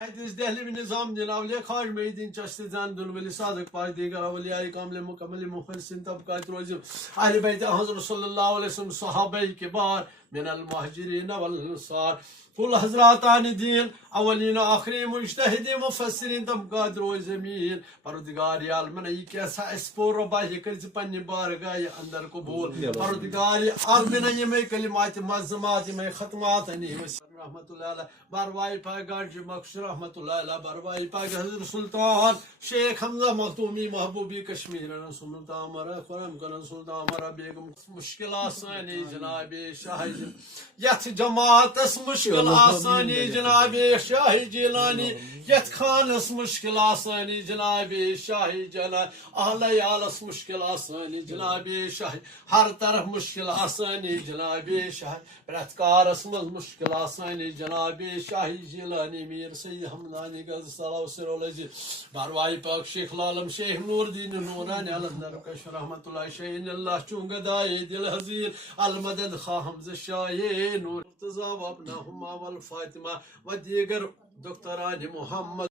دہلی میں نظام جناب خواج محی الدین چشتی زین دل ولی صادق پاک دیگر اولیاء کامل مکمل محسن طبقات روز اہل بیت حضرت صلی اللہ علیہ وسلم صحابہ کبار من المہاجرین والانصار کل حضرات آن دین اولین آخرین مجتہدین مفسرین طبقات روز زمین پروردگار عالمین یہ کیسا اسپور ربا یہ کر پنی بارگاہ اندر قبول پروردگار عالمین یہ میں کلمات معظمات میں ختمات نہیں رحمت اللہ علیہ بروائی پاک گاڑی مقصد رحمت اللہ علیہ بروائی پاک حضرت سلطان شیخ حمزہ مختومی محبوبی کشمیر سلطان مرا خرم کرن سلطان مرا بیگم مشکل آسانی جناب شاہ یت جماعت اس مشکل آسانی جناب شاہ جیلانی یت خان اس مشکل آسانی جناب شاہ جیلانی اہل عیالس مشکل آسانی جناب شاہ ہر طرف مشکل آسانی جناب شاہ پرتکار اسمز مشکل آسانی جناب شاہ جیلانی میر سید حمدانی غز صلاح سر العزیز بروائی پاک شیخ العالم شیخ نور دین نورانی علندر کش رحمت اللہ شاہین اللہ چونگ دائی دل حضیر المدد خواہ حمز شاہ نور مرتضی و ابنہما والفاطمہ و دیگر دکتران محمد